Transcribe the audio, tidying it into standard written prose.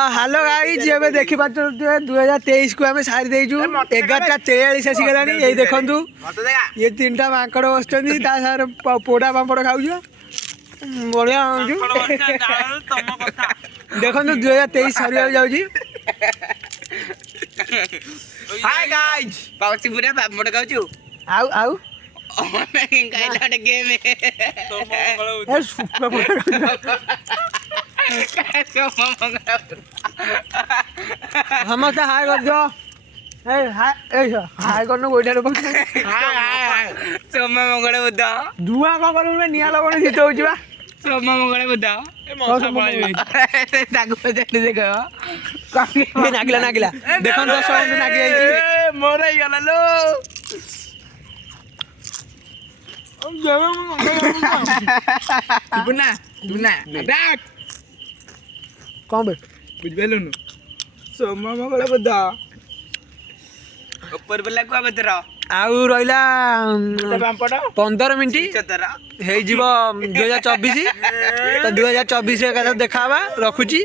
तो hello guys ये देखि पाछुए 2023 को हमें सारी देजु 11:43 आसीगलानी ये देखंतु ये तीनटा मांकड़ बसचंदी ता सार पोड़ा पापड़ खाउजो बढ़िया देखंतु 2023 सरिया जाउजी। हाय गाइस पाउची पूरा पापड़ खाउछु आउ आउ नहीं गाइला गेम है ए सुपर हम तो हाय कर दो ए हाय करनो गोइडा रे हाय सोमा मंगल बुद्ध दुआ को करू में निया लगन जीत होची बा सोमा मंगल बुद्ध ए मौसा पाई तागु पजाने देखो काके नागिला देखन तो साउंड नागि आइची मोर ही गला लो बुना डाक कौन बे बुझ बेलो न सोमा मंगल बुद्ध ऊपर बला को बतरा आउ रहिला पापड़ 15 मिनिट चतरा हे जीव 2024 तो 2024 रे देखा रखुची।